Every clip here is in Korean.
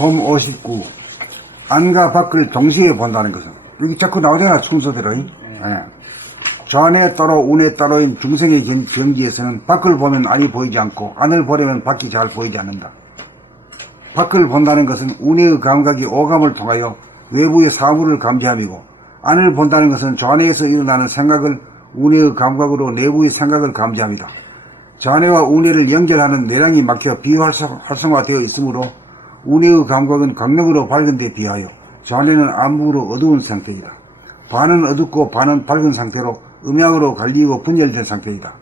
봄 59. 안과 밖을 동시에 본다는 것은, 여기 자꾸 나오잖아, 순서대로. 좌뇌 따로 우뇌 따로인 중생의 경지에서는 밖을 보면 안이 보이지 않고 안을 보려면 밖이 잘 보이지 않는다. 밖을 본다는 것은 우뇌의 감각이 오감을 통하여 외부의 사물을 감지함이고, 안을 본다는 것은 좌뇌에서 일어나는 생각을 우뇌의 감각으로 내부의 생각을 감지합니다. 좌뇌와 우뇌를 연결하는 뇌량이 막혀 비활성화되어 있으므로 우뇌의 감각은 광명으로 밝은 데 비하여 좌뇌는 암흑으로 어두운 상태이다. 반은 어둡고 반은 밝은 상태로 음양으로 갈리고 분열된 상태이다.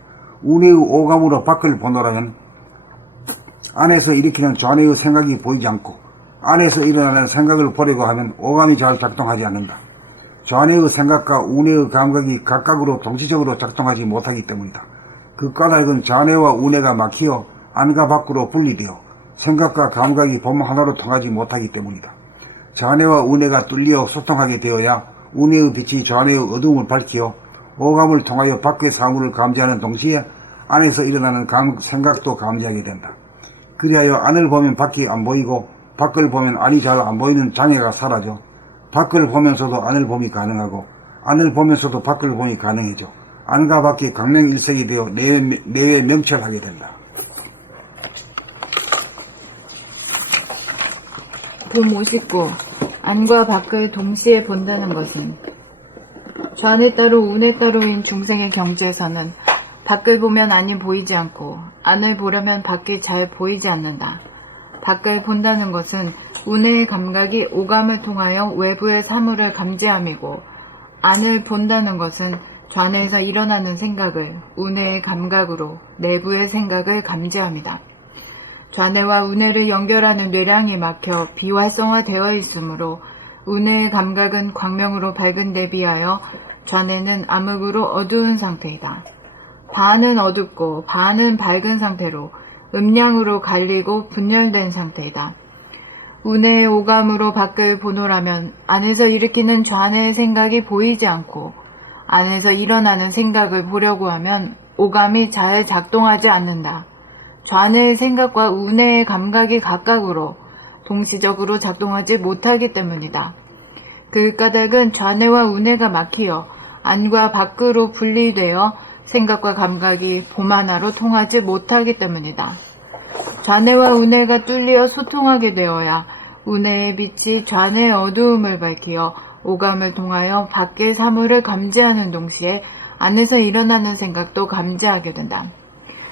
우뇌의 오감으로 밖을 보노라면 안에서 일으키는 좌뇌의 생각이 보이지 않고 안에서 일어나는 생각을 보려고 하면 오감이 잘 작동하지 않는다. 좌뇌의 생각과 우뇌의 감각이 각각으로 동시적으로 작동하지 못하기 때문이다. 그 까닭은 좌뇌와 우뇌가 막히어 안과 밖으로 분리되어 생각과 감각이 봄 하나로 통하지 못하기 때문이다. 좌뇌와 우뇌가 뚫려 소통하게 되어야 우뇌의 빛이 좌뇌의 어두움을 밝히어 오감을 통하여 밖의 사물을 감지하는 동시에 안에서 일어나는 생각도 감지하게 된다. 그리하여 안을 보면 밖이 안 보이고 밖을 보면 안이 잘 안 보이는 장애가 사라져 밖을 보면서도 안을 봄이 가능하고 안을 보면서도 밖을 봄이 가능해져 안과 밖이 광명일색이 되어 내외 명철하게 된다. 봄 59. 안과 밖을 동시에 본다는 것은 좌뇌 따로 우뇌 따로인 중생의 경지에서는 밖을 보면 안이 보이지 않고 안을 보려면 밖이 잘 보이지 않는다. 밖을 본다는 것은 우뇌의 감각이 오감을 통하여 외부의 사물을 감지함이고, 안을 본다는 것은 좌뇌에서 일어나는 생각을 우뇌의 감각으로 내부의 생각을 감지함이다. 좌뇌와 우뇌를 연결하는 뇌량이 막혀 비활성화되어 있으므로 우뇌의 감각은 광명으로 밝은 데 비하여 좌뇌는 암흑으로 어두운 상태이다. 반은 어둡고 반은 밝은 상태로 음양으로 갈리고 분열된 상태이다. 우뇌의 오감으로 밖을 보노라면 안에서 일으키는 좌뇌의 생각이 보이지 않고 안에서 일어나는 생각을 보려고 하면 오감이 잘 작동하지 않는다. 좌뇌의 생각과 우뇌의 감각이 각각으로 동시적으로 작동하지 못하기 때문이다. 그 까닭은 좌뇌와 우뇌가 막히어 안과 밖으로 분리되어 생각과 감각이 봄 하나로 통하지 못하기 때문이다. 좌뇌와 우뇌가 뚫려 소통하게 되어야 우뇌의 빛이 좌뇌의 어두움을 밝히어 오감을 통하여 밖의 사물을 감지하는 동시에 안에서 일어나는 생각도 감지하게 된다.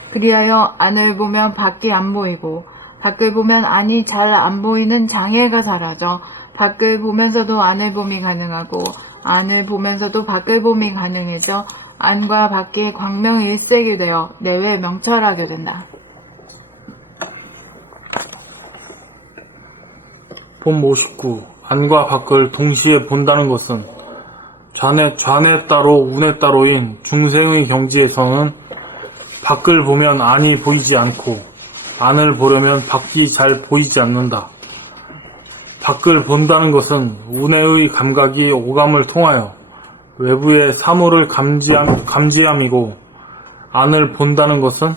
그리하여 안을 보면 밖이 안 보이고 밖을 보면 안이 잘 안 보이는 장애가 사라져 밖을 보면서도 안을 봄이 가능하고 안을 보면서도 밖을 봄이 가능해져 안과 밖이 광명일색이 되어 내외 명철하게 된다. 봄 59. 안과 밖을 동시에 본다는 것은 좌뇌 따로 우뇌 따로인 중생의 경지에서는 밖을 보면 안이 보이지 않고 안을 보려면 밖이 잘 보이지 않는다. 밖을 본다는 것은 우뇌의 감각이 오감을 통하여 외부의 사물을 감지함이고, 안을 본다는 것은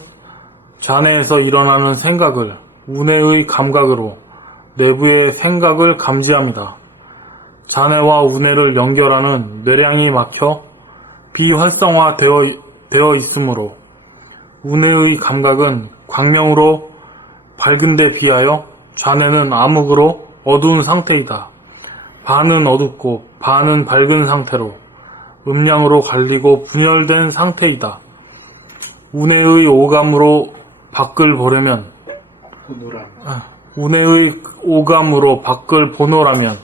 좌뇌에서 일어나는 생각을 우뇌의 감각으로 내부의 생각을 감지함이다. 좌뇌와 우뇌를 연결하는 뇌량이 막혀 비활성화되어 있으므로 우뇌의 감각은 광명으로 밝은 데 비하여 좌뇌는 암흑으로 어두운 상태이다. 반은 어둡고 반은 밝은 상태로 음양으로 갈리고 분열된 상태이다. 우뇌의 오감으로 밖을 보려면 우뇌의 오감으로 밖을 보노라면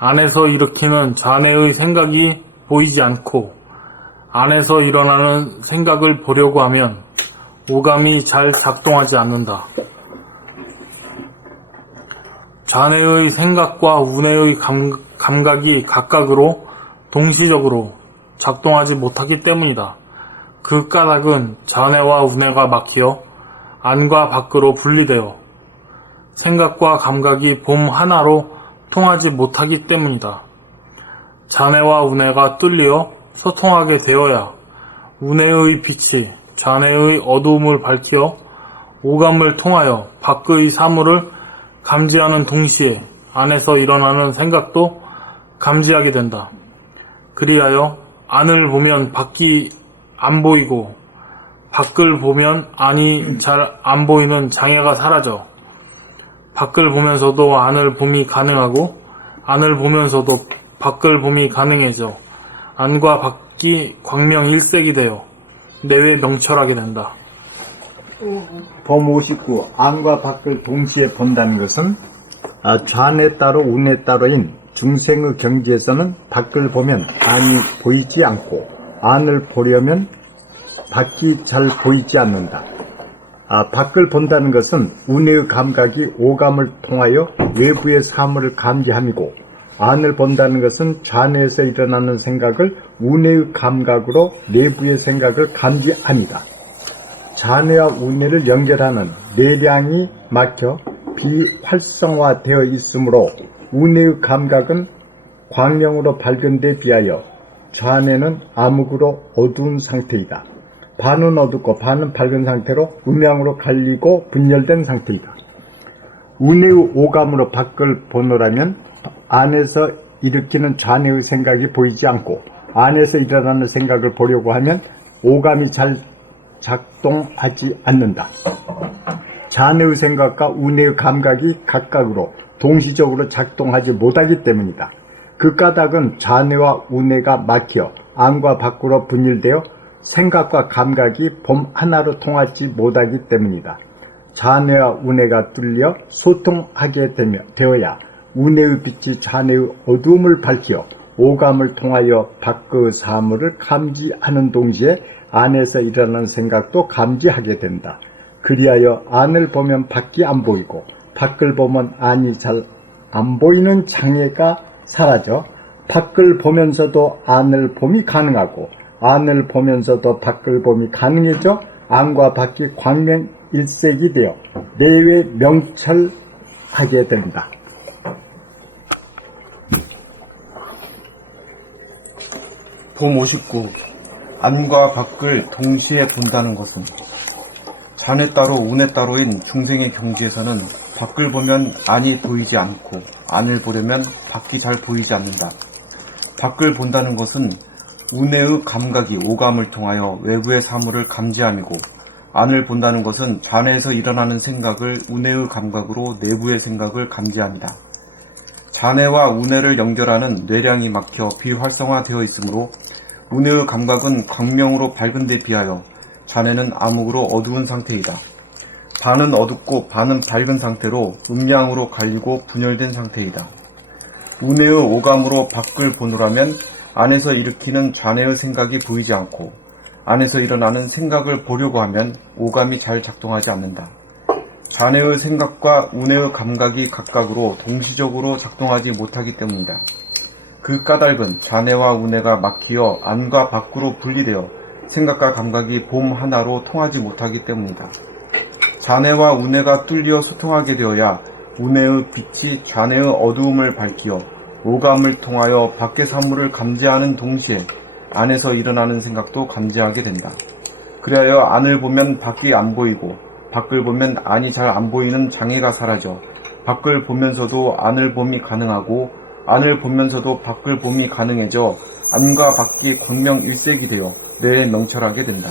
안에서 일으키는 좌뇌의 생각이 보이지 않고 안에서 일어나는 생각을 보려고 하면 오감이 잘 작동하지 않는다. 좌뇌의 생각과 우뇌의 감각이 각각으로 동시적으로 작동하지 못하기 때문이다. 그 까닭은 좌뇌와 우뇌가 막히어 안과 밖으로 분리되어 생각과 감각이 봄 하나로 통하지 못하기 때문이다. 좌뇌와 우뇌가 뚫려 소통하게 되어야 우뇌의 빛이 좌뇌의 어두움을 밝혀 오감을 통하여 밖의 사물을 감지하는 동시에 안에서 일어나는 생각도 감지하게 된다. 그리하여 안을 보면 밖이 안 보이고 밖을 보면 안이 잘 안 보이는 장애가 사라져 밖을 보면서도 안을 봄이 가능하고 안을 보면서도 밖을 봄이 가능해져 안과 밖이 광명일색이 되어 내외 명철하게 된다. 범 59. 안과 밖을 동시에 본다는 것은 좌뇌 따로 우뇌 따로인 중생의 경지에서는 밖을 보면 안이 보이지 않고 안을 보려면 밖이 잘 보이지 않는다. 밖을 본다는 것은 우뇌의 감각이 오감을 통하여 외부의 사물을 감지함이고 안을 본다는 것은 좌뇌에서 일어나는 생각을 우뇌의 감각으로 내부의 생각을 감지합니다. 좌뇌와 우뇌를 연결하는 뇌량이 막혀 비활성화되어 있으므로 우뇌의 감각은 광명으로 밝은 데 비하여 좌뇌는 암흑으로 어두운 상태이다. 반은 어둡고 반은 밝은 상태로 음양으로 갈리고 분열된 상태이다. 우뇌의 오감으로 밖을 보노라면 안에서 일으키는 좌뇌의 생각이 보이지 않고 안에서 일어나는 생각을 보려고 하면 오감이 잘 작동하지 않는다. 좌뇌의 생각과 우뇌의 감각이 각각으로 동시적으로 작동하지 못하기 때문이다. 그 까닭은 좌뇌와 우뇌가 막혀 안과 밖으로 분열되어 생각과 감각이 봄 하나로 통하지 못하기 때문이다. 좌뇌와 우뇌가 뚫려 소통하게 되어야 우뇌의 빛이 좌뇌의 어두움을 밝혀 오감을 통하여 밖의 사물을 감지하는 동시에 안에서 일어나는 생각도 감지하게 된다. 그리하여 안을 보면 밖이 안 보이고 밖을 보면 안이 잘 안 보이는 장애가 사라져 밖을 보면서도 안을 봄이 가능하고 안을 보면서도 밖을 봄이 가능해져 안과 밖이 광명일색이 되어 내외 명철하게 된다. 봄 59. 안과 밖을 동시에 본다는 것은 좌뇌 따로 우뇌 따로인 중생의 경지에서는 밖을 보면 안이 보이지 않고 안을 보려면 밖이 잘 보이지 않는다. 밖을 본다는 것은 우뇌의 감각이 오감을 통하여 외부의 사물을 감지함이고 안을 본다는 것은 좌뇌에서 일어나는 생각을 우뇌의 감각으로 내부의 생각을 감지합니다. 좌뇌와 우뇌를 연결하는 뇌량이 막혀 비활성화되어 있으므로 우뇌의 감각은 광명으로 밝은 데 비하여 좌뇌는 암흑으로 어두운 상태이다. 반은 어둡고 반은 밝은 상태로 음양으로 갈리고 분열된 상태이다. 우뇌의 오감으로 밖을 보노라면 안에서 일으키는 좌뇌의 생각이 보이지 않고 안에서 일어나는 생각을 보려고 하면 오감이 잘 작동하지 않는다. 좌뇌의 생각과 우뇌의 감각이 각각으로 동시적으로 작동하지 못하기 때문이다. 그 까닭은 좌뇌와 우뇌가 막히어 안과 밖으로 분리되어 생각과 감각이 봄 하나로 통하지 못하기 때문이다. 좌뇌와 우뇌가 뚫려 소통하게 되어야 우뇌의 빛이 좌뇌의 어두움을 밝히어 오감을 통하여 밖의 사물을 감지하는 동시에 안에서 일어나는 생각도 감지하게 된다. 그리하여 안을 보면 밖이 안 보이고 밖을 보면 안이 잘 안 보이는 장애가 사라져 밖을 보면서도 안을 봄이 가능하고 안을 보면서도 밖을 봄이 가능해져 안과 밖이 광명일색이 되어 뇌에 명철하게 된다.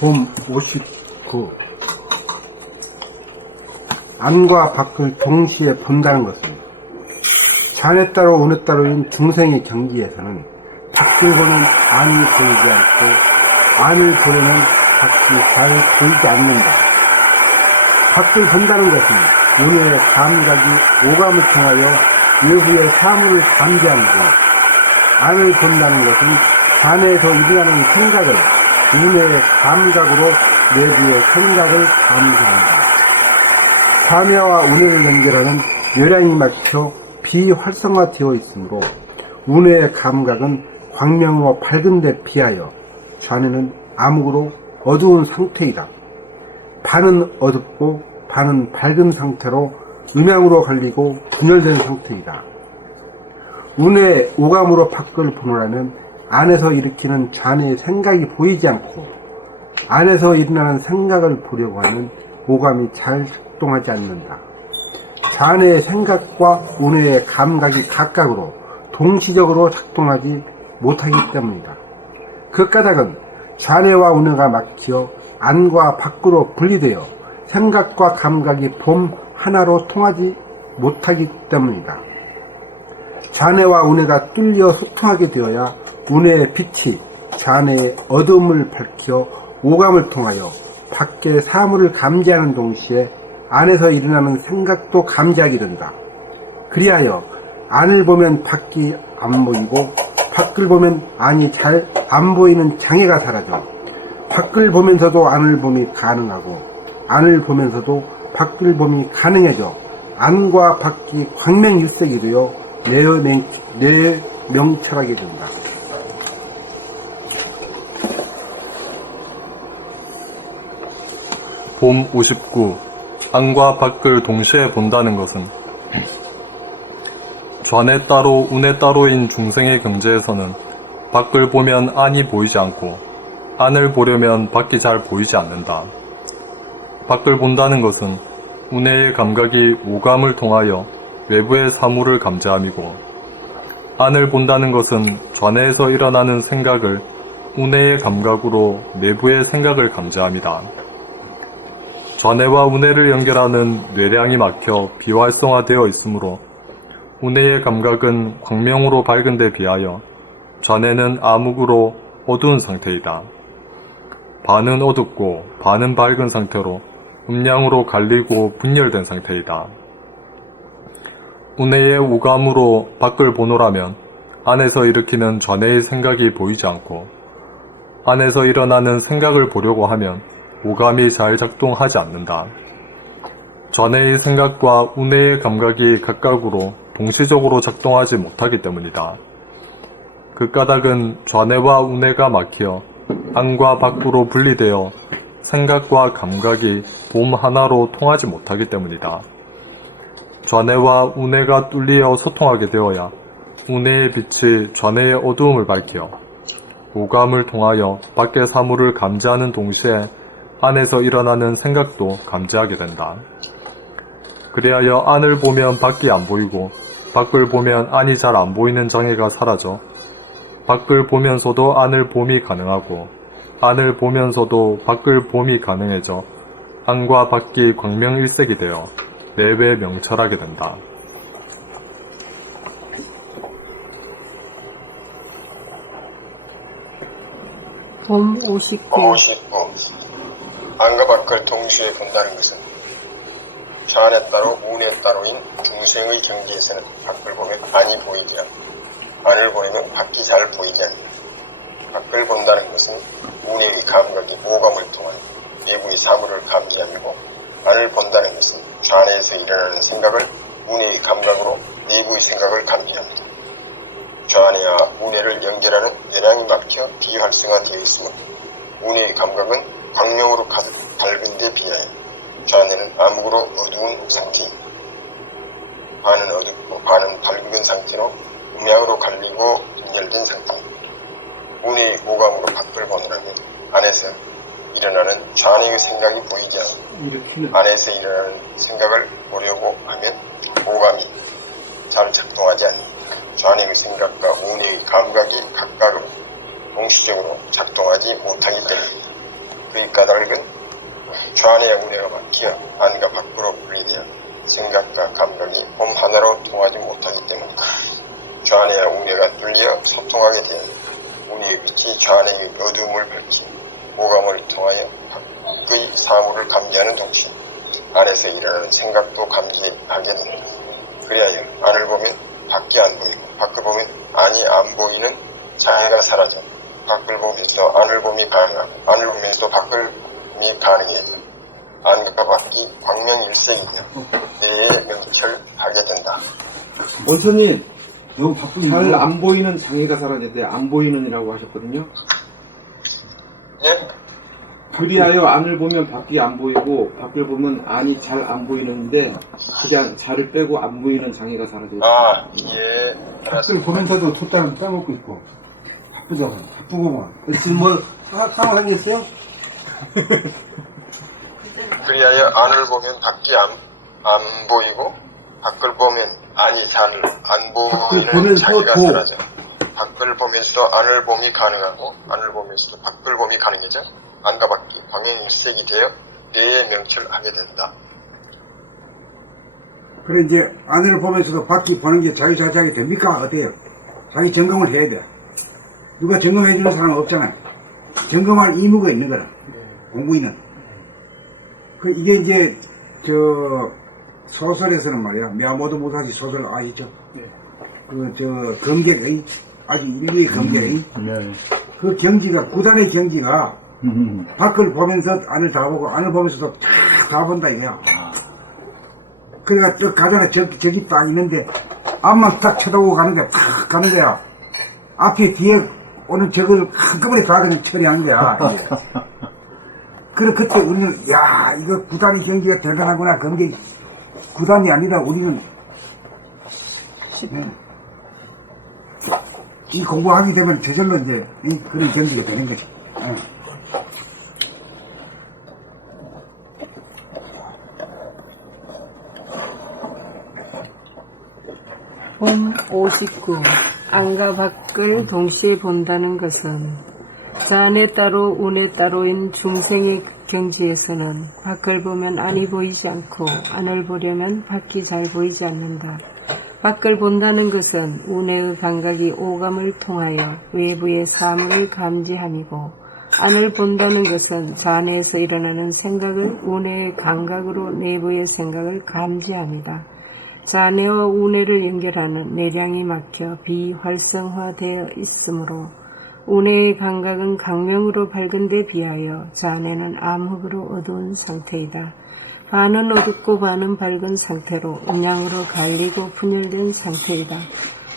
봄 59. 안과 밖을 동시에 본다는 것은 좌뇌 따로 우뇌 따로인 중생의 경지에서는 밖을 보면 안이 보이지 않고 안을 보려면 밖이 잘 보이지 않는다. 밖을 본다는 것은 우뇌의 감각이 오감을 통하여 외부의 사물을 감지하고 안을 본다는 것은 좌뇌에서 일어나는 생각을 우뇌의 감각으로 내부의 생각을 감지한다. 좌뇌와 우뇌를 연결하는 뇌량이 막혀 비활성화되어 있으므로 우뇌의 감각은 광명으로 밝은 데 비하여 좌뇌는 암흑으로 어두운 상태이다. 반은 어둡고 반은 밝은 상태로 음양으로 갈리고 분열된 상태이다. 우뇌의 오감으로 밖을 보노라면 안에서 일으키는 좌뇌의 생각이 보이지 않고 안에서 일어나는 생각을 보려고 하면 오감이 잘 작동하지 않는다. 자네의 생각과 운해의 감각이 각각으로 동시적으로 작동하지 못하기 때문이다. 그 까닭은 자네와 운해가 막혀 안과 밖으로 분리되어 생각과 감각이 봄 하나로 통하지 못하기 때문이다. 자네와 운해가 뚫려 소통하게 되어야 운해의 빛이 자네의 어둠을 밝혀 오감을 통하여 밖의 사물을 감지하는 동시에 안에서 일어나는 생각도 감지하게 된다. 그리하여 안을 보면 밖이 안 보이고 밖을 보면 안이 잘 안 보이는 장애가 사라져 밖을 보면서도 안을 봄이 가능하고 안을 보면서도 밖을 봄이 가능해져 안과 밖이 광명일색이 되어 뇌에 명철하게 된다. 봄 59. 안과 밖을 동시에 본다는 것은 좌뇌 따로 우뇌 따로인 중생의 경지에서는 밖을 보면 안이 보이지 않고 안을 보려면 밖이 잘 보이지 않는다. 밖을 본다는 것은 우뇌의 감각이 오감을 통하여 외부의 사물을 감지함이고 안을 본다는 것은 좌뇌에서 일어나는 생각을 우뇌의 감각으로 내부의 생각을 감지함이다. 좌뇌와 우뇌를 연결하는 뇌량이 막혀 비활성화되어 있으므로 우뇌의 감각은 광명으로 밝은 데 비하여 좌뇌는 암흑으로 어두운 상태이다. 반은 어둡고 반은 밝은 상태로 음양으로 갈리고 분열된 상태이다. 우뇌의 오감으로 밖을 보노라면 안에서 일으키는 좌뇌의 생각이 보이지 않고 안에서 일어나는 생각을 보려고 하면 오감이 잘 작동하지 않는다. 좌뇌의 생각과 우뇌의 감각이 각각으로 동시적으로 작동하지 못하기 때문이다. 그 까닭은 좌뇌와 우뇌가 막혀 안과 밖으로 분리되어 생각과 감각이 봄 하나로 통하지 못하기 때문이다. 좌뇌와 우뇌가 뚫리어 소통하게 되어야 우뇌의 빛이 좌뇌의 어두움을 밝혀 오감을 통하여 밖의 사물을 감지하는 동시에 안에서 일어나는 생각도 감지하게 된다. 그리하여 안을 보면 밖이 안 보이고 밖을 보면 안이 잘 안 보이는 장애가 사라져 밖을 보면서도 안을 봄이 가능하고 안을 보면서도 밖을 봄이 가능해져 안과 밖이 광명일색이 되어 내외 명철하게 된다. 봄 59. 안과 밖을 동시에 본다는 것은 좌뇌 따로 우뇌 따로인 중생의 경지에서는 밖을 보면 안이 보이지 않고 안을 보면 밖이 잘 보이지 않는다. 밖을 본다는 것은 우뇌의 감각이 오감을 통하여 외부의 사물을 감지하고 안을 본다는 것은 좌뇌에서 일어나는 생각을 우뇌의 감각으로 내부의 생각을 감지합니다. 좌뇌와 우뇌를 연결하는 뇌량이 막혀 비활성화되어 있으므로 우뇌의 감각은 광명으로 가득 밝은 데 비하여 좌뇌는 암흑으로 어두운 상태이고 반은 어둡고 반은 밝은 상태로 음양으로 갈리고 분열된 상태입니다. 우뇌의 오감으로 밖을 보느라면 안에서 일어나는 좌뇌의 생각이 보이지 않고 안에서 일어나는 생각을 보려고 하면 오감이 잘 작동하지 않습니다. 좌뇌의 생각과 우뇌의 감각이 각각으로 동시적으로 작동하지 못하기 때문입니다. 그의 까닭은 좌뇌와 우뇌가 막혀 안과 밖으로 분리되어 생각과 감각이 봄 하나로 통하지 못하기 때문입니다. 좌뇌와 우뇌가 뚫려 소통하게 되어 우뇌의 빛이 좌뇌의 어두움을 밝히 오감을 통하여 밖의 사물을 감지하는 동시에 안에서 일어나는 생각도 감지하게 됩니다. 그리하여 안을 보면 밖이 안 보이고 밖을 보면 안이 안 보이는 장애가 사라져 밖을 보면서 안을 봄이 가능하고 안을 보면서 밖을 봄이 가능해져 안과 밖이 광명일색이 되어 뇌에 명철하게 된다. 원선님, 잘 안 보이는 장애가 사라졌는데 안 보이는이라고 하셨거든요. 예? 그리하여 안을 보면 밖이 안 보이고 밖을 보면 안이 잘 안 보이는데 그냥 잘을 빼고 안 보이는 장애가 사라졌어요. 아, 예. 밖을 알았습니다. 보면서도 촛다는 빼먹고 있고 바쁘잖아. 바쁘고만. 지금 뭐 상황 생겼어요? 그리하여 안을 보면 밖이 안 보이고 밖을 보면 안이 안 보이는 보면서 자기가 도. 사라져. 밖을 보면서도 안을 봄이 가능하고 안을 보면서도 밖을 봄이 가능해져 안과 밖이 광행일색이 되어 뇌에 명철하게 된다. 그래 이제 안을 보면서도 밖이 보는 게 자기 자작이 됩니까? 어때요? 자기 점검을 해야 돼. 누가 점검해 주는 사람은 없잖아요. 점검할 의무가 있는 거라. 공부인은. 이게 이제 소설에서는 말이야. 미야모토 무사시 소설 아시죠? 검객의 아주 인류의 검객의 그 경지가 구단의 경지가 밖을 보면서 안을 다 보고 안을 보면서도 다 본다 이거야. 그러니까 저 가잖아. 저기 딱 있는데 앞만 딱 쳐다보고 가는 거야. 탁 가는 거야. 앞에 뒤에 오늘 저걸 한꺼번에 다 그냥 처리하는 거야. 그때 우리는 야 이거 구단의 경기가 대단하구나. 그게 구단이 아니라 우리는 이 공부하게 되면 저절로 이제 그런 경기가 되는 거지. 봄 59. 안과 밖을 동시에 본다는 것은 자안에 따로 운에 따로인 중생의 경지에서는 밖을 보면 안이 보이지 않고 안을 보려면 밖이 잘 보이지 않는다. 밖을 본다는 것은 운의 감각이 오감을 통하여 외부의 사물을 감지함이고 안을 본다는 것은 자안에서 일어나는 생각을 운의 감각으로 내부의 생각을 감지합니다. 자뇌와 운해를 연결하는 내량이 막혀 비활성화되어 있으므로 운해의 감각은 강명으로 밝은 데 비하여 자뇌는 암흑으로 어두운 상태이다. 반은 어둡고 반은 밝은 상태로 음양으로 갈리고 분열된 상태이다.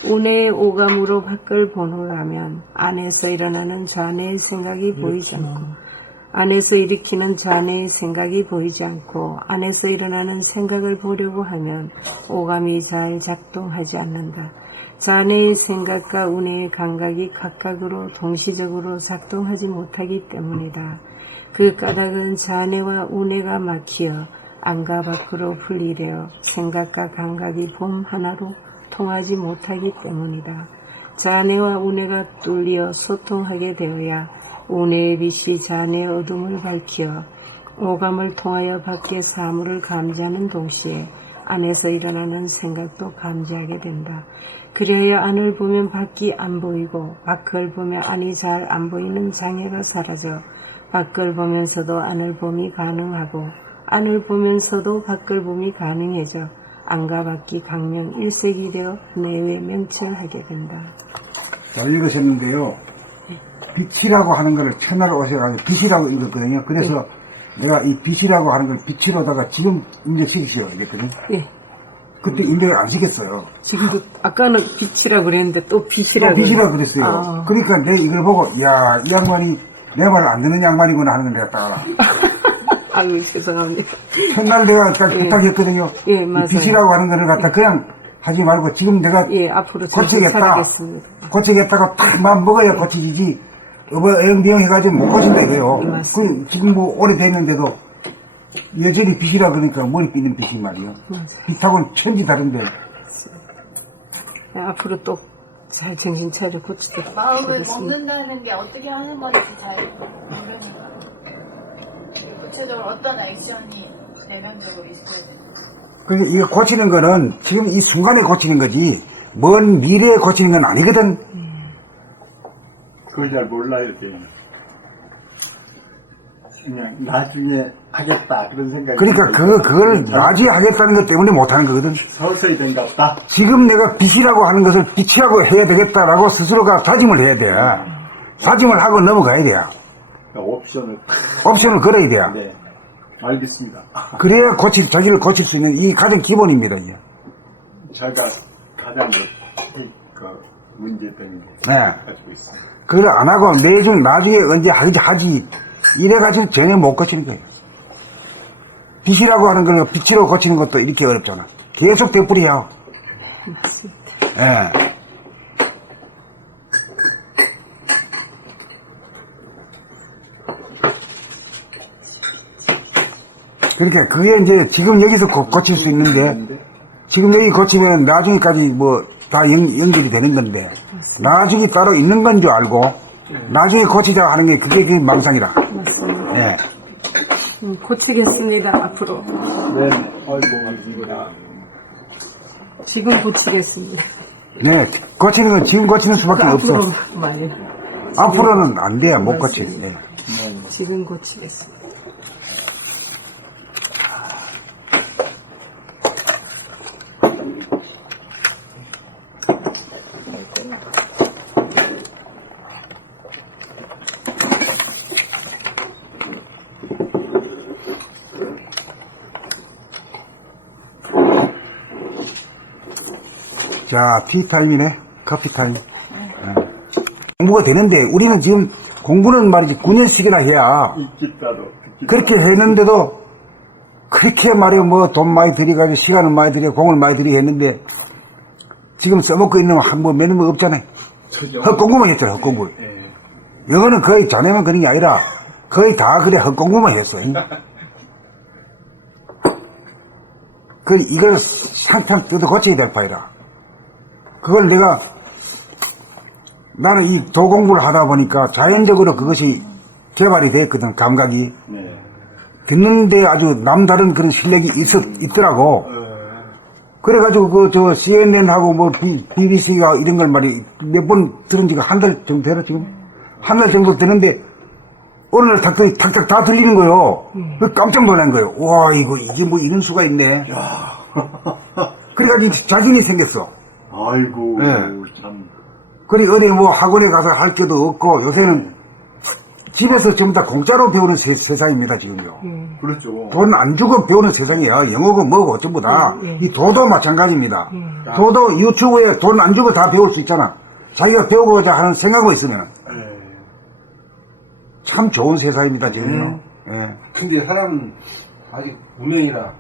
운해의 오감으로 밖을 보노라면 안에서 일어나는 자뇌의 생각이 보이지 않고 안에서 일으키는 자뇌의 생각이 보이지 않고 안에서 일어나는 생각을 보려고 하면 오감이 잘 작동하지 않는다. 자뇌의 생각과 운해의 감각이 각각으로 동시적으로 작동하지 못하기 때문이다. 그 까닭은 자뇌와 운해가 막히어 안과 밖으로 분리되어 생각과 감각이 봄 하나로 통하지 못하기 때문이다. 자뇌와 운해가 뚫려 소통하게 되어야 운해의 빛이 자뇌의 어둠을 밝히어 오감을 통하여 밖의 사물을 감지하는 동시에 안에서 일어나는 생각도 감지하게 된다. 그리하여 안을 보면 밖이 안 보이고 밖을 보면 안이 잘 안 보이는 장애가 사라져 밖을 보면서도 안을 봄이 가능하고 안을 보면서도 밖을 봄이 가능해져 안과 밖이 강명 일색이 되어 내외 명철하게 된다. 자, 읽으셨는데요. 빛이라고 하는 걸 첫날에 오셔가지고 빛이라고 읽었거든요. 그래서 내가 이 빛이라고 하는 걸 빛으로다가 지금 인정시키시오 이랬거든. 예. 그때 인정을 안 시켰어요. 지금도 아까는 빛이라고 그랬는데 또 빛이라고. 빛이라고 그랬어요. 아. 그러니까 내 이걸 보고 야, 이 양반이 내 말을 안 듣는 양반이구나 하는 걸 내가 딱 알아. 아유 죄송합니다. 첫날 내가 딱 예. 부탁했거든요. 예, 맞아요. 이 빛이라고 하는 거를 갖다 그냥 하지 말고 지금 내가 예, 앞으로 정신 고치겠다. 차리겠습니다. 고치겠다고 딱 마음 먹어야 고치지지. 어영비영 해가지고 못 고친다 이거요. 예, 맞습니다. 지금 뭐 오래됐는데도 여전히 빛이라 그러니까 머리 삐는 빛이 말이요. 맞아요. 빛하고는 천지 다른데. 앞으로 또 잘 정신 차려 고치도록 마음을 하겠습니다. 먹는다는 게 어떻게 하는 건지 잘 모르니까 구체적으로 어떤 액션이 내면적으로 있어야 돼요. 그러니까 이거 고치는 거는 지금 이 순간에 고치는 거지 먼 미래에 고치는 건 아니거든. 그걸 잘 몰라요, 저는. 그냥 나중에 하겠다 그런 생각이. 그러니까 그걸 나중에 하겠다는 것 때문에 못하는 거거든. 서서히 된가 보다. 지금 내가 빛이라고 하는 것을 빛이라고 해야 되겠다라고 스스로가 다짐을 해야 돼. 다짐을 하고 넘어가야 돼. 그러니까 옵션을 걸어야 돼. 네, 알겠습니다. 그래야 자기를 고칠 수 있는 이 가장 기본입니다. 이게. 제가 가장 문제된 게 네. 가지고 있습니다. 그걸 안 하고 나중에 언제 하지 이래가지고 전혀 못 고치는 거예요. 빛이라고 하는 걸 빛으로 고치는 것도 이렇게 어렵잖아. 계속 되풀이야. 예. 그러니까 그게 이제 지금 여기서 고칠 수 있는데 지금 여기 고치면 나중에까지 뭐 다 연결이 되는 건데 나중에 따로 있는 건 줄 알고 나중에 고치자 하는 게 그게 망상이라. 맞습니다. 예. 고치겠습니다. 앞으로. 네, 아이고, 지금 고치겠습니다. 네, 고치는 건 지금 고치는 수밖에 없어. 앞으로 많이. 앞으로는 안 돼, 못 고치. 예. 지금 고치겠습니다. 자, 티타임이네. 커피타임. 공부가 되는데, 우리는 지금 공부는 말이지, 9년씩이나 해야. 그렇게 했는데도, 그렇게 말이야, 뭐, 돈 많이 들여가지고, 시간을 많이 들여, 공을 많이 들여 했는데, 지금 써먹고 있는 뭐, 몇 명 없잖아요. 헛공부만 했잖아요, 헛공부. 영어는 거의 자네만 그런 게 아니라, 거의 다 그래, 헛공부만 했어요. 이걸 상평 뜯어 고쳐야 될 바이라. 그걸 나는 이 도공부를 하다 보니까 자연적으로 그것이 개발이 됐거든, 감각이. 듣는데 아주 남다른 그런 실력이 있더라고. 그래가지고 CNN하고 뭐 BBC가 이런 걸 말이 몇 번 들은 지가 한 달 정도 되나 지금? 한 달 정도 되는데 어느 날 탁탁 다 들리는 거요. 깜짝 놀란 거예요. 와, 이게 뭐 이런 수가 있네. 그래가지고 자신이 생겼어. 아이고, 네. 참. 그리 어디 뭐 학원에 가서 할 게도 없고 요새는 집에서 전부 다 공짜로 배우는 세상입니다, 지금요. 그렇죠. 돈 안 주고 배우는 세상이야. 영어고 뭐고 전부 다. 이 도도 마찬가지입니다. 도도 유튜브에 돈 안 주고 다 배울 수 있잖아. 자기가 배우고자 하는 생각만 있으면. 참 좋은 세상입니다, 지금요. 예. 근데 사람은 아직 무명이라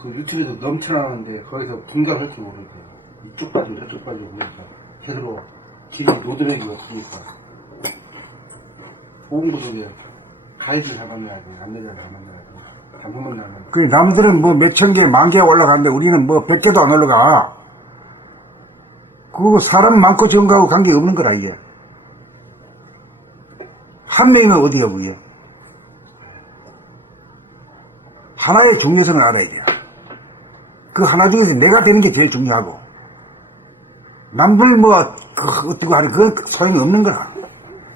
그 유튜브에서 넘쳐나는데 거기서 분간할 줄 모르니까 이쪽 빠지고 저쪽 빠지고 그러니까 제대로 길이 노드레기 없으니까 공부 속에 가이드를 다 만나야 돼. 안내자를 다 만나야 돼. 잘못 만나면 그 남들은 뭐 몇천 개, 만 개 올라가는데 우리는 뭐 100개도 안 올라가. 그거 사람 많고 적은 거하고 관계 없는 거라, 이게. 한 명이면 어디야, 그게. 하나의 중요성을 알아야 돼요. 그 하나 중에서 내가 되는 게 제일 중요하고. 남들 뭐, 어떻게 하는, 그건 소용이 없는 거라.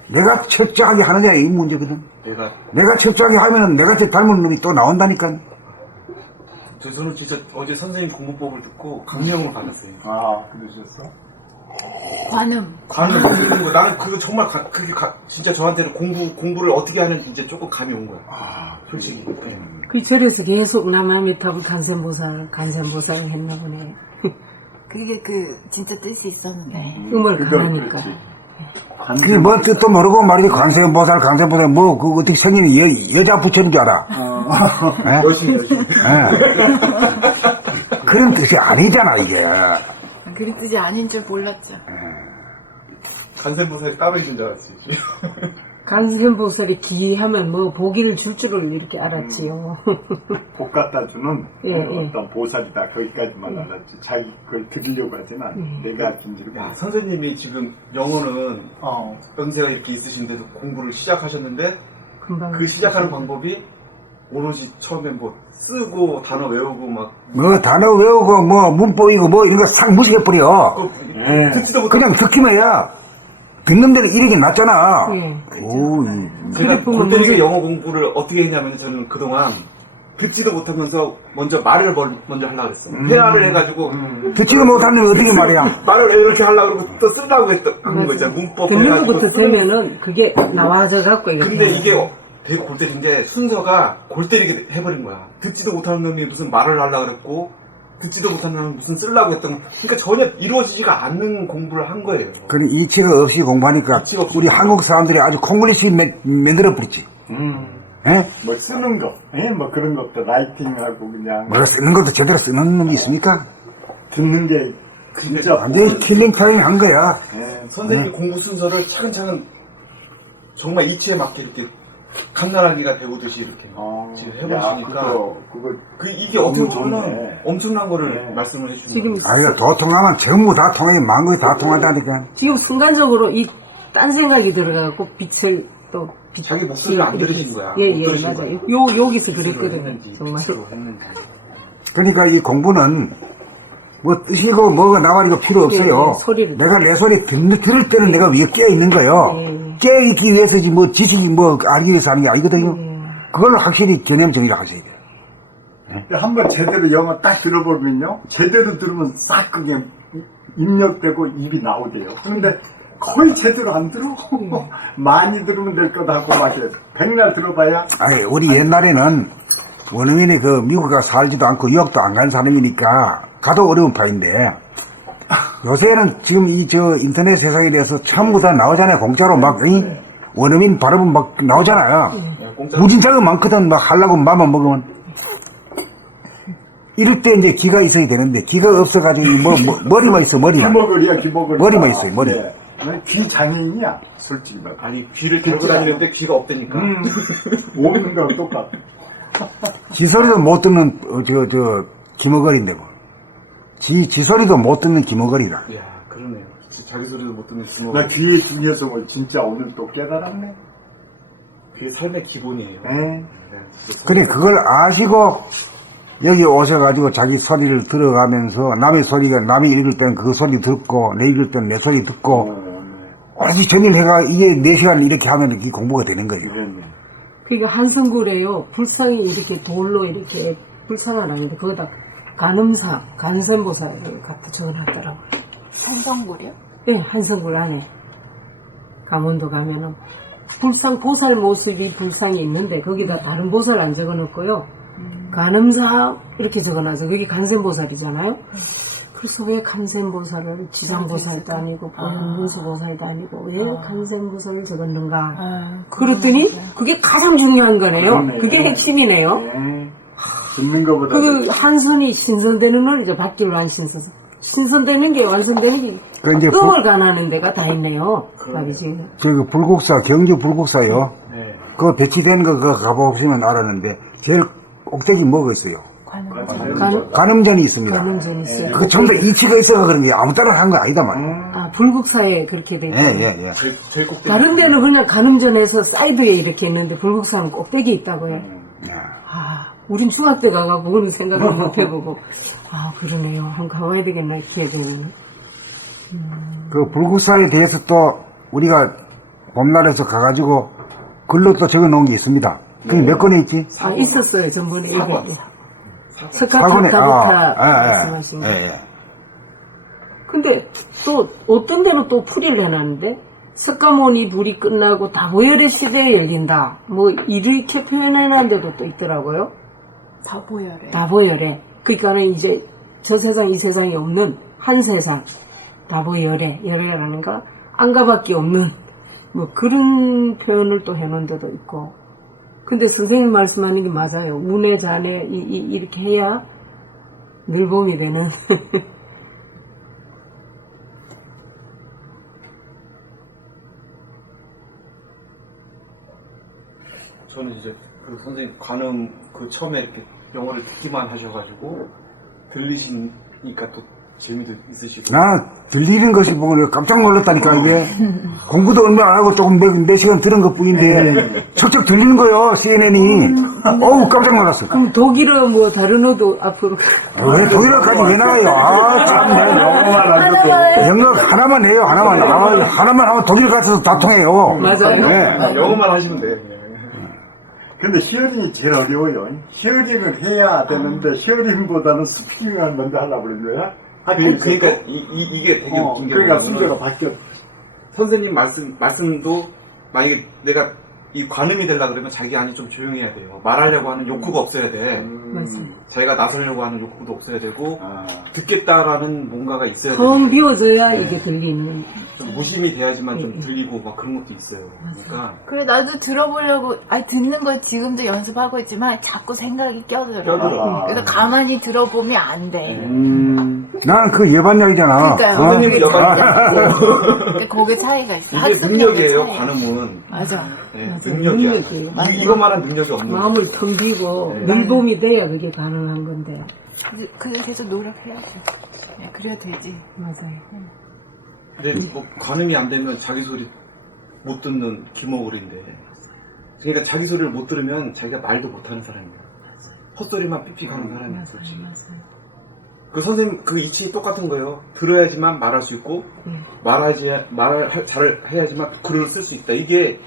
내가 철저하게 하느냐, 이 문제거든. 내가 철저하게 하면은 내가 제 닮은 놈이 또 나온다니까. 저는 진짜 어제 선생님 공부법을 듣고 강령을 받았어요. 아, 그러셨어? 관음. 나는 그거 정말 진짜 저한테는 공부를 어떻게 하는지 이제 조금 감이 온 거야. 솔직히. 그 절에서 계속 남아미타불 간센보살을 했나 보네. 그게 진짜 뜻이 있었는데. 음을 가하니까. 그게 뭔 뜻도 모르고 말이지, 관세음보살, 뭐, 어떻게 생긴 여자 부처인 줄 알아. 예? 열심히. 그런 뜻이 아니잖아, 이게. 그런 뜻이 아닌 줄 몰랐죠. 간센보살이 따로 있는 줄 알았지. 간센보살이 기하면 뭐 보기를 줄 줄을 이렇게 알았지요. 복 갖다 주는 예, 어떤 보살이다. 거기까지만 알았지. 자기 그걸 들으려고 하진 않아. 내가 진지를 야, 선생님이 지금 영어는 연세가 이렇게 있으신데도 공부를 시작하셨는데 금방. 그 시작하는 방법이 오로지 처음에 뭐 쓰고 단어 외우고 막 뭐, 단어 외우고, 뭐, 문법이고, 뭐, 이런 거 싹 무시해버려. 듣지도 못하고 그냥 듣기만 해야. 듣는 데는 이력이 낫잖아. 오, 제가 골 때리게 영어 공부를 어떻게 했냐면 저는 그동안 듣지도 못하면서 먼저 말을 먼저 하려고 했어. 회화를 해가지고 듣지도 못하는 어떻게 말이야. 말을 이렇게 하려고 그러고 또 쓰려고 했던 거 있잖아. 문법 듣는 해가지고 것부터 되면은 그게 나와져 갖고 이게. 근데 이게 되게 골 때린 게 순서가 골 때리게 해버린 거야. 듣지도 못하는 놈이 무슨 말을 하려고 그랬고 듣지도 못하는 놈이 무슨 쓰려고 했던 그러니까 전혀 이루어지지가 않는 공부를 한 거예요. 그런 이치가 없이 공부하니까 이치가 없이 우리 한국 사람들이 아주 콩글리시 만들어 버렸지. 예? 뭐 쓰는 거, 뭐 그런 것도 라이팅하고 그냥 뭐라 쓰는 것도 제대로 쓰는 놈이 있습니까? 듣는 게 진짜 완전히 킬링 타임 한 거야. 선생님이 공부 순서를 차근차근 정말 이치에 맞게 이렇게 갓나라기가 배우듯이 이렇게 지금 해보시니까 이게 어떻게 보면 엄청난 거를 말씀을 해주는 지금 거예요. 아이가 도통하면 전부 다 통해, 망고에 다 통한다니까. 지금 순간적으로 이 딴 생각이 들어가고 빛을 또 자기 목소리를 안 들으신 거야. 예, 못 예, 들으신 맞아요. 거예요. 여기서 스스로 그랬거든요. 했는지, 정말. 스스로 했는지. 그러니까 이 공부는 뭐 뜻이고 뭐가 나발이고 필요 없어요. 예, 소리를 내가 내 소리 들을 때는 내가 위에 깨어 있는 거예요. 예. 깨어 있기 위해서지 뭐 지식이 뭐 알기 위해서 하는 게 아니거든요. 그걸 확실히 개념 정리를 하셔야 돼요. 한번 제대로 영어 딱 들어보면요. 제대로 들으면 싹 그게 입력되고 입이 나오대요. 그런데 거의 제대로 안 들어. 많이 들으면 될 거다 하고 막 백날 들어봐야. 아니, 우리 옛날에는 원어민이 그 미국 가 살지도 않고 유학도 안 간 사람이니까 가도 어려운 파인데 요새는 지금 이 저 인터넷 세상에 대해서 전부 다 나오잖아요. 공짜로 막 원어민 발음은 막 나오잖아요. 무진장은 많거든. 막 하려고 맘만 먹으면. 이럴 때 이제 기가 있어야 되는데 기가 없어가지고 머리만 있어. 머리만. 기머거리야 기머거리. 머리만 있어요. 머리. 네. 귀 장애인이야 솔직히 말. 아니 귀를 들고 다니는데 귀가 없다니까. 오는 거랑 똑같아. 지 소리도 못 듣는 기머거리인데 뭐. 지 소리도 못 듣는 기머거리라. 이야 그러네요. 자기 소리도 못 듣는 주먹. 나 귀의 중요성을 진짜 오늘 또 깨달았네. 그게 삶의 기본이에요. 네. 그래 그걸 아시고 여기 오셔가지고 자기 소리를 들어가면서 남의 소리가 남이 읽을 때는 그 소리 듣고 내 읽을 때는 내 소리 듣고 오로지 전일해가 이게 4시간 이렇게 하면 이렇게 공부가 되는 거예요. 그러니까 한성굴에요. 불상이 이렇게 돌로 이렇게 불상을 하는데 거기다 간음사, 간센보살을 갖다 적어놨더라고요. 한성굴이요? 네, 한성굴 안에 강원도 가면은 불상 보살 모습이 불상이 있는데 거기다 다른 보살 안 적어놓고요. 간음사 이렇게 적어놔서 그게 간센보살이잖아요. 그래서 왜 간센보살을 지장보살도 아니고 문수보살도 아니고 왜 간센보살을 적었는가 그랬더니 그게 가장 중요한 거네요. 그러네. 그게 핵심이네요. 네. 듣는 것보다. 그 한선이 신선되는 걸 이제 받기로 한 신선되는 게 완성되는 게 그 이제 음을 가나는 데가 다 있네요. 말이지. 그 불국사 경주 불국사요. 네. 그거 배치된 거 그거 가보시면 알았는데 제일 꼭대기 뭐가 있어요? 간음전이 있습니다. 간음전이 있어요. 그 전부 다 이치가 있어서 그런 게 아무 따라 한 거 아니다 말이야. 아, 불국사에 그렇게 돼 있고. 예. 제일 꼭대기. 다른 데는 그냥 간음전에서 사이드에 이렇게 있는데 불국사는 꼭대기 있다고 해. 아, 우린 중학 때 가가지고 그런 생각을 못 해보고. 아, 그러네요. 한번 가봐야 되겠나, 기회 되면. 그 불국사에 대해서 또 우리가 봄날에서 가가지고 글로 또 적어 놓은 게 있습니다. 그게 몇 권에 있지? 아, 있었어요. 전번에 얘기할 때. 사권에, 석가탄가부타 말씀하신 거. 근데 또 어떤 데는 또 풀이를 해놨는데 석가모니 불이 끝나고 다보열의 시대에 열린다. 뭐 이렇게 표현해놓은 데도 또 있더라고요. 다보열에. 다보열에. 그러니까는 이제 저 세상 이 세상에 없는 한 세상. 다보열에 열애라는 거 안가밖에 없는 뭐 그런 표현을 또 해놓은 데도 있고. 근데 선생님 말씀하는 게 맞아요. 운에 잔에 이렇게 해야 늘봄이 되는. 저는 이제 그 선생님 관음 그 처음에 이렇게 영어를 듣기만 하셔가지고 들리시니까 또 재미도 있으시고. 나 들리는 것이 보고 깜짝 놀랐다니까 이게 공부도 얼마 안 하고 조금 몇 시간 들은 것 뿐인데 척척 들리는 거요 CNN이. 어우 깜짝 놀랐어. 그럼 독일어 뭐 다른 어도 앞으로. 왜 독일어까지 왜 나와요? 아 참. 영어 하나만 해요 하나만. 하나만 하면 독일 가서 다 통해요. 맞아요. 네. 영어만 하시면 돼요. 근데 히어링이 제일 어려워요. 히어링을 해야 되는데 히어링보다는 스피킹을 먼저 하려고 그런 거야. 그러니까 이게 되게 웃긴 게 그러니까 뭐냐면 순서가 바뀌어. 선생님 말씀도 만약에 내가 이 관음이 되려 그러면 자기 안이 좀 조용해야 돼요. 말하려고 하는 욕구가 없어야 돼. 자기가 나서려고 하는 욕구도 없어야 되고 듣겠다라는 뭔가가 있어야 텅 돼요. 비워져야 이게 들리는. 좀 무심이 돼야지만 좀 들리고 막 그런 것도 있어요. 그러니까 그래 나도 들어보려고 듣는 거 지금도 연습하고 있지만 자꾸 생각이 껴들어. 껴들어. 그래서 가만히 들어보면 안 돼. 난 그 예반약이잖아. 그러니까요. 선생님이 그게 여반이잖아요. 그러니까 거기 차이가 있어. 이게 학습력의 능력이에요. 차이야. 관음은. 맞아. 네. 능력이야. 능력이에요. 이것만한 능력이 없는 거야. 마음을 텅비고 늘봄이 돼야 그게 가능한 건데. 그래서 노력해야죠. 네, 그래야 되지. 맞아요. 근데 뭐 관음이 안 되면 자기 소리 못 듣는 김어울인데, 그러니까 자기 소리를 못 들으면 자기가 말도 못하는 사람이야. 헛소리만 삑삑 하는 사람이야. 솔직히. 그 선생님 그 이치 똑같은 거예요. 들어야지만 말할 수 있고 말을 잘 해야지만 글을 쓸 수 있다. 이게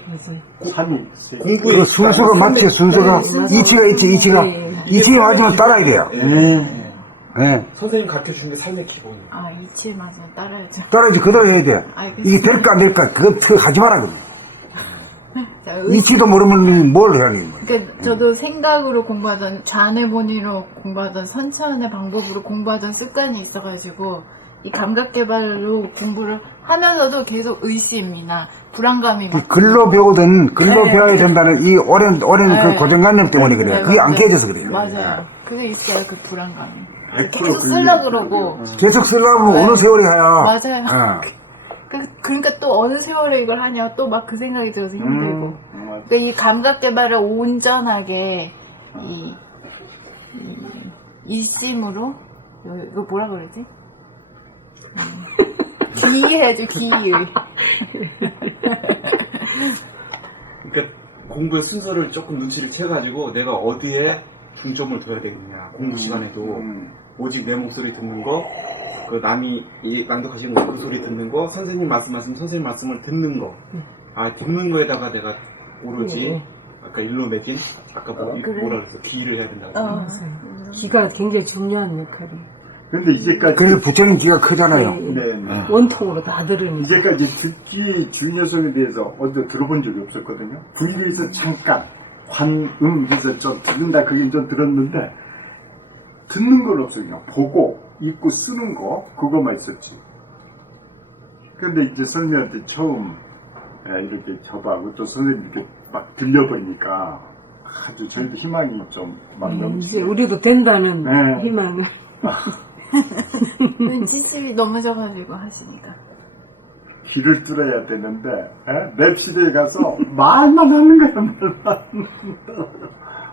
공부의 그 순서가 맞지, 순서가. 이치가 있지, 이치가. 이치가 맞으면 따라야 돼요. 예. 선생님 가르쳐 주는 게 삶의 기본이에요. 아, 이치에 맞으면 따라야죠. 따라야지, 그대로 해야 돼. 알겠습니다. 이게 될까 안 될까, 그거 하지 마라, 그래. 자, 이치도 모르면 뭘 해야 돼. 그러니까 저도 생각으로 공부하던 좌뇌본의로 공부하던 선천의 방법으로 공부하던 습관이 있어가지고 이 감각 개발로 공부를 하면서도 계속 의심이나 불안감이 막 글로 배우든 글로 네. 배워야 된다는 이 오랜 네. 그 고정관념 때문에 그래요. 네, 그게 안 맞아요. 깨져서 그래요. 맞아요. 그게 있어요, 그 불안감이. 계속 쓰려 그러고. 계속 쓰려고 하면 어느 세월이 가야. 맞아요. 그러니까 또 어느 세월에 이걸 하냐, 또 막 그 생각이 들어서 힘들고. 그러니까 이 감각 개발을 온전하게 일심으로 이거 뭐라 그러지? 기의해야죠, 기의. 그러니까 공부의 순서를 조금 눈치를 채가지고 내가 어디에 중점을 둬야 되겠느냐. 공부 시간에도 오직 내 목소리 듣는 거, 그 남이 낭독하시는 거, 그 소리 듣는 거, 선생님 말씀하시면 선생님 말씀을 듣는 거. 아, 듣는 거에다가 내가 오로지 아까 일로 매진, 아까 그래? 뭐라 그랬어? 기의를 해야 된다고. 기가 굉장히 중요한 역할이에요. 근데 이제까지 그래서 부처님 귀가 크잖아요. 원통으로 다 들으니까. 이제까지 듣기 중요성에 대해서 어디서 들어본 적이 없었거든요. 분리해서 잠깐 관음에서 좀 듣는다 그긴 좀 들었는데 듣는 건 없어요. 그냥 보고 읽고 쓰는 거 그거만 있었지. 근데 이제 선생님한테 처음 이렇게 접하고 또 선생님 이렇게 막 들려보니까 아주 저희도 희망이 좀 막 이제 넘치죠. 우리도 된다는 네. 희망을. 찌질이 넘어져가지고 하시니까. 길을 뚫어야 되는데 랩 시대에 가서 말만 하는 거야.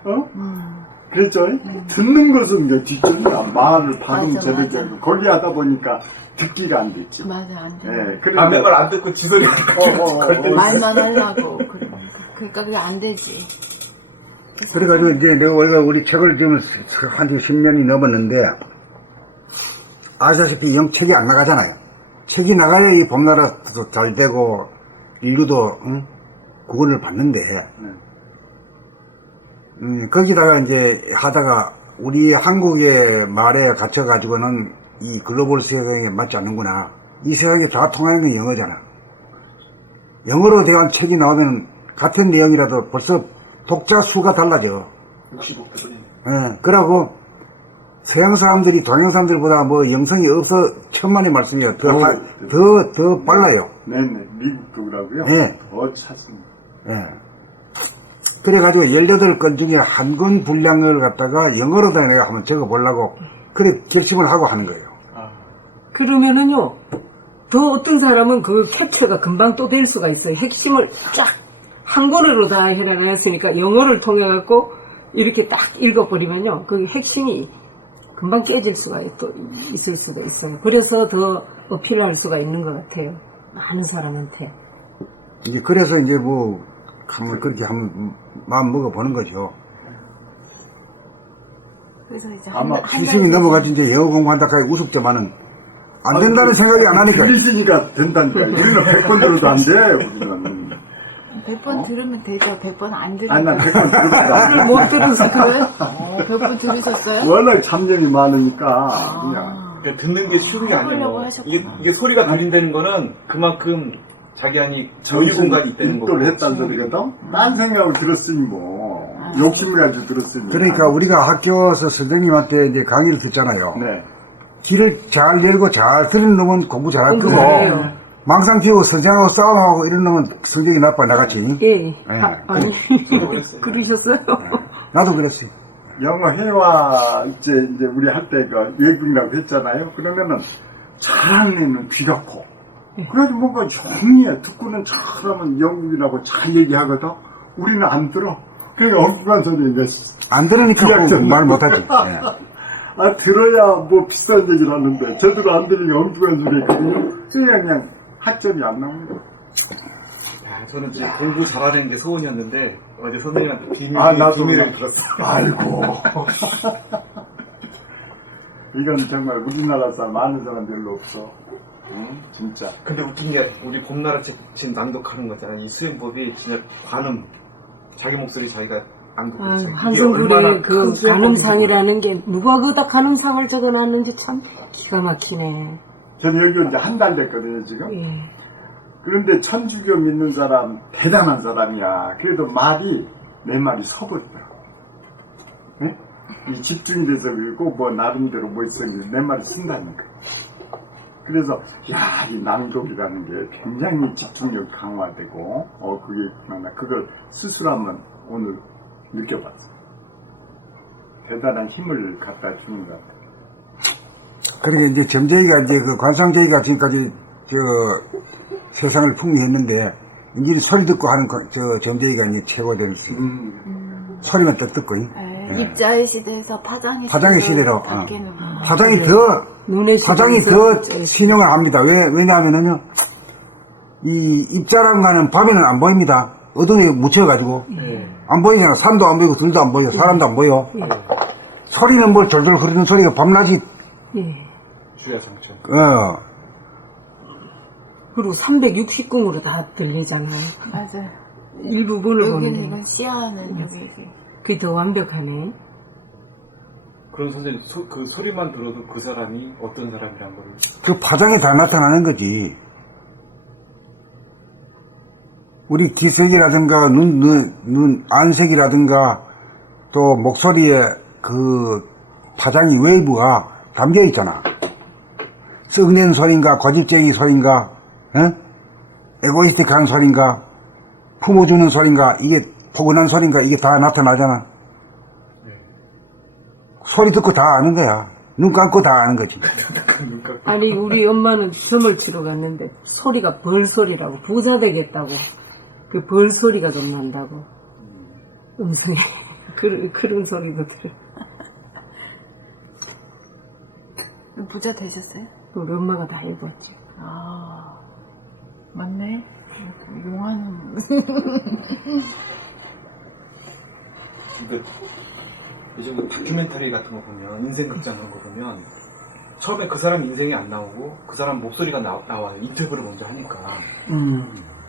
말만. 그렇죠? 듣는 것은 이제 뒷전이야. 말을 발음 맞아, 제대로 맞아. 거기 하다 보니까 듣기가 안 됐지. 맞아, 안 돼. 남의 말 안 듣고 지 소리 말만 하려고. 그러니까 그게 안 되지. 그래가지고 이제 우리 책을 지금 한 10년이 넘었는데 아시다시피 책이 안 나가잖아요. 책이 나가야 이 봄나라도 잘 되고 인류도 구원을 받는데 거기다가 이제 하다가 우리 한국의 말에 갇혀가지고는 이 글로벌 세상에 맞지 않는구나. 이 세상에 다 통하는 건 영어잖아. 영어로 대한 책이 나오면 같은 내용이라도 벌써 독자 수가 달라져. 65개. 그러고 서양 사람들이 동양 사람들보다 뭐 영성이 없어 천만의 말씀이에요. 더 빨라요. 네네. 미국도 그러고요. 네. 더 찼습니다. 그래가지고 18권 중에 한 권 분량을 갖다가 영어로다 내가 한번 적어보려고 그래 결심을 하고 하는 거예요. 그러면은요, 더 어떤 사람은 그 캡처가 금방 또 될 수가 있어요. 핵심을 쫙 한 권으로 다 해놨으니까 영어를 통해갖고 이렇게 딱 읽어버리면요, 그 핵심이 금방 깨질 수가 또 있을 수가 있어요. 그래서 더 어필할 수가 있는 것 같아요. 많은 사람한테. 이제 그래서 이제 뭐 한번 그렇게 한번 마음 먹어보는 거죠. 그래서 이제 아마 시승이 넘어가지 이제 영어 공부한다 하기 우습지만은 안 된다는 생각이 안 하니까. 들리시니까 된다니까. 우리는 100번 들어도 안 돼. 우리는. 100번 들으면 되죠. 100번 안 들으면. 아니, 난 100번 들어도 그걸 못 들어서 그래요? 100번 들으셨어요? 워낙 참념이 많으니까 그냥. 그러니까 듣는 게 쉬운 게 해보려고 아니에요. 하셨구나. 이게 소리가 들린다는 거는 그만큼 자기 안이 여유 공간이 있다는 거고. 일도를 했다는 소리거든? 딴 생각을 들었으니 뭐. 욕심을 가지고 들었으니. 그러니까 우리가 학교에서 선생님한테 이제 강의를 듣잖아요. 네. 귀를 잘 열고 잘 들은 놈은 공부 잘할 거고 그래요. 망상 피우고 선생하고 싸움하고 이런 놈은 성적이 나빠 나같이. 예. 아니, 그러셨어요? 나도 그랬어요. 영어 회화 이제 우리 할 때 그 외국이라고 했잖아요. 그러면은 잘하는 애는 귀가 커. 그래도 뭔가 정리해. 듣고는 잘하면 영국이라고 잘 얘기하거든. 우리는 안 들어. 그러니까 엉뚱한 소리 이제 안 들으니까 그냥 말 못하지. 예. 아 들어야 뭐 비싼 얘기를 하는데 저들은 안 들으니까 엉뚱한 소리 했거든요. 그냥 학점이 안 나옵니다. 야, 저는 이제 공부 잘하는 게 소원이었는데 어제 선생님한테 비밀을 들었어요. 아이고. 이건 정말 우리나라 사람 아는 사람 별로 없어. 응? 진짜. 근데 웃긴 게 우리 봄나라 책 지금 낭독하는 거잖아요. 이 수행법이 진짜 관음 자기 목소리 자기가 낭독했어요. 한성글의 그 간음상이라는 게 누가 그다 간음상을 적어놨는지 참 기가 막히네. 저는 여기 이제 한 달 됐거든요 지금. 예. 그런데 천주교 믿는 사람 대단한 사람이야. 그래도 말이 내 말이 서붙다. 네? 이 집중이 돼서 그리고 뭐 나름대로 뭐 있었는지 내 말이 쓴다니까. 그래서 야, 이 낭독이라는 게 굉장히 집중력 강화되고 그게 있구나. 나 그걸 스스로 한번 오늘 느껴봤어. 대단한 힘을 갖다 주는 것 같아. 그러니까 이제 점쟁이가 이제 그 관상쟁이가 지금까지 세상을 풍미했는데 이제 소리 듣고 하는 저 점쟁이가 이제 최고된 소리만 딱 듣고. 입자의 시대에서 파장의 시대로 바뀌는 파장이 더 신용을 합니다. 왜냐하면은요, 이 입자란 거는 밤에는 안 보입니다. 어둠에 묻혀가지고 안 보이잖아. 산도 안 보이고 들도 안 보여, 사람도 안 보여. 소리는 뭘 졸졸 흐르는 소리가 밤낮이 주야장천. 그리고 360궁으로 다 들리잖아요. 맞아. 일부분을 여기는 보면 이건 시야는 여기 그게 더 완벽하네. 그럼 선생님 그 소리만 들어도 그 사람이 어떤 사람이란 거를 그 파장이 다 나타나는 거지. 우리 기색이라든가 눈 안색이라든가 또 목소리에 그 파장이 웨이브가 담겨 있잖아. 썩낸 소린가 고집쟁이 소린가 에고이스틱한 소린가 품어주는 소린가 이게 포근한 소린가 이게 다 나타나잖아. 소리 듣고 다 아는 거야. 눈 감고 다 아는 거지. 아니 우리 엄마는 시험을 치러 갔는데 소리가 벌소리라고 부자 되겠다고 그 벌소리가 좀 난다고 음성에 그런 소리도 들어. 부자 되셨어요? 우리 엄마가 다 해봤지. 아, 맞네. 용하는 요즘 그 다큐멘터리 같은 거 보면 인생극장 그런 거 보면 처음에 그 사람 인생이 안 나오고 그 사람 목소리가 나와요. 인터뷰를 먼저 하니까.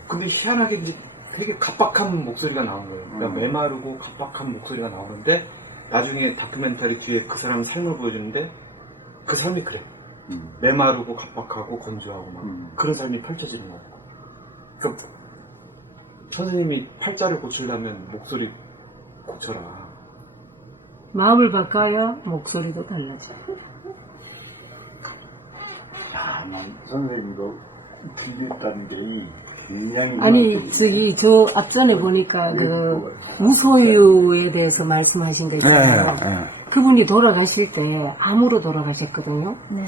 근데 희한하게 되게 각박한 목소리가 나온 거예요. 그러니까 메마르고 각박한 목소리가 나오는데 나중에 다큐멘터리 뒤에 그 사람 삶을 보여주는데 그 삶이 그래. 메마르고 각박하고 건조하고 막 그런 삶이 펼쳐지는 거고. 그러니까 선생님이 팔자를 고치려면 목소리 고쳐라. 마음을 바꿔야 목소리도 달라져. 선생님도 들렸다는 게 굉장히 아니 저 앞전에 보니까 그 무소유에 대해서 말씀하신 거 있잖아요. 그분이 돌아가실 때 암으로 돌아가셨거든요. 네.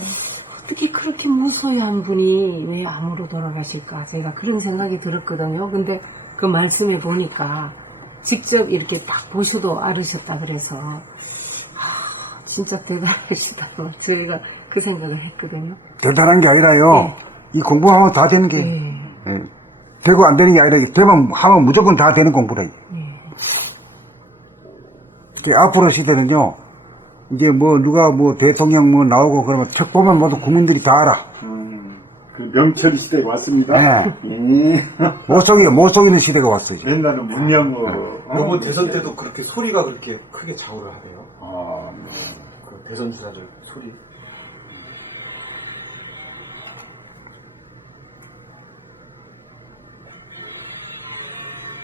어떻게 그렇게 무소유한 분이 왜 암으로 돌아가실까 제가 그런 생각이 들었거든요. 근데 그 말씀에 보니까 직접 이렇게 딱 보셔도 알으셨다 그래서 진짜 대단하시다. 저희가 그 생각을 했거든요. 대단한 게 아니라요. 이 공부하면 다 되는 게 되고 안 되는 게 아니라 되면 하면 무조건 다 되는 공부라. 앞으로 시대는요. 이제 뭐 누가 뭐 대통령 뭐 나오고 그러면 책 보면 모두 국민들이 다 알아. 그 명철 시대에 왔습니다. 못 속이는 시대가 왔어요. 옛날은 문명으로 이번 대선 때도 그렇게 소리가 그렇게 크게 좌우를 하대요. 그 대선 주자들 소리.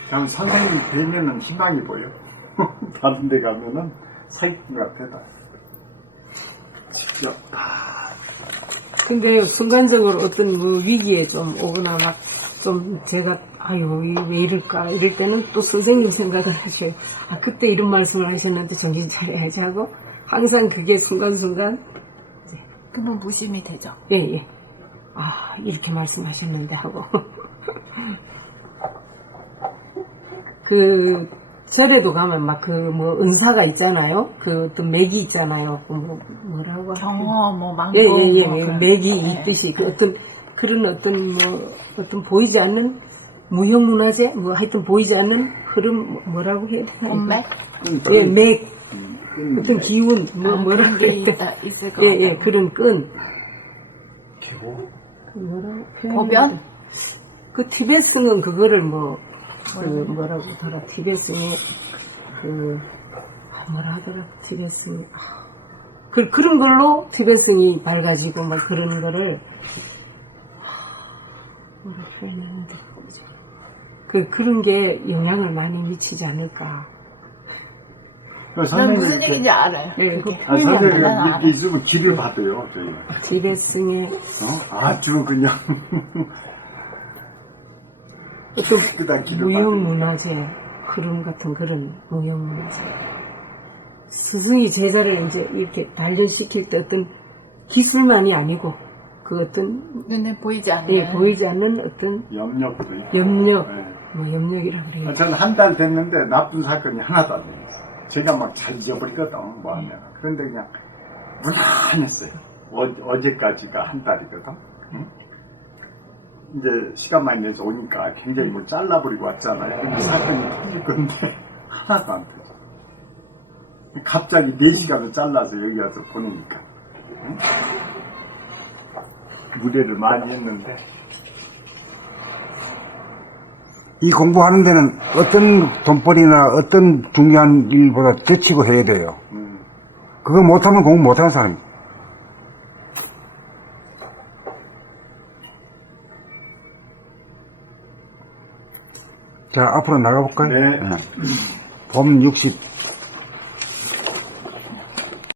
그냥 선생님 뵈면은 희망이 보여. 다른 데 가면은 사기꾼 같아. 직접 근데 순간적으로 어떤 뭐 위기에 좀 오거나 막 좀 제가 아유 왜 이럴까 이럴 때는 또 선생님 생각을 하셔요. 아 그때 이런 말씀을 하셨는데 정신 차려야지 하고 항상 그게 순간순간 그러면 무심이 되죠. 예. 아 이렇게 말씀하셨는데 하고 그 절에도 가면 막 그 뭐 은사가 있잖아요. 그 어떤 맥이 있잖아요. 그 뭐라고 하죠? 경어, 뭐, 망고. 예, 뭐 그런 맥이 거. 있듯이 그 어떤 그런 어떤 보이지 않는 무형문화재 뭐 하여튼 보이지 않는 흐름 뭐라고 해야 되나? 원맥? 예, 맥 어떤 기운 뭐라고 그런 게 해야 있을 것 예, 같아요. 그런 끈. 뭐라고 표현해야 보변? 돼? 그 티베스는 그거를 그 뭐라고 하더라 티베스는 뭐라 하더라 티베스는 그런 걸로 티베스이 밝아지고 막 그런 거를 뭐라 표현했는데 그런 게 영향을 많이 미치지 않을까. 난 무슨 얘기인지 알아요. 예, 그 그게. 표현이 안 돼. 난 알아. 이렇게 있으면 길을 받아요, 저희. 티베스의 아주 그냥. 어떤 그다 길을 무형문화재 흐름 같은 그런 무형문화재 스승이 제자를 이제 이렇게 단련시킬 때 어떤 기술만이 아니고 그 어떤 눈에 보이지 않는. 예, 보이지 않는 어떤 염력도 있고. 염력 네. 뭐 염력이라 그래요. 저는 한 달 됐는데 나쁜 사건이 하나도 안 됐어요. 제가 막 잘 잊어버리거든, 뭐 하면. 그런데 그냥 무난했어요. 어제까지가 한 달이거든. 응? 이제 시간 많이 내서 오니까 굉장히 뭐 잘라버리고 왔잖아요. 근데 사건이 터질 건데 하나도 안 터져. 갑자기 4시간을 잘라서 여기 와서 보내니까. 응? 무례를 많이 했는데. 이 공부하는 데는 어떤 돈벌이나 어떤 중요한 일보다 제치고 해야 돼요. 그거 못하면 공부 못하는 사람이에요. 자, 앞으로 나가볼까요? 네. 봄 60.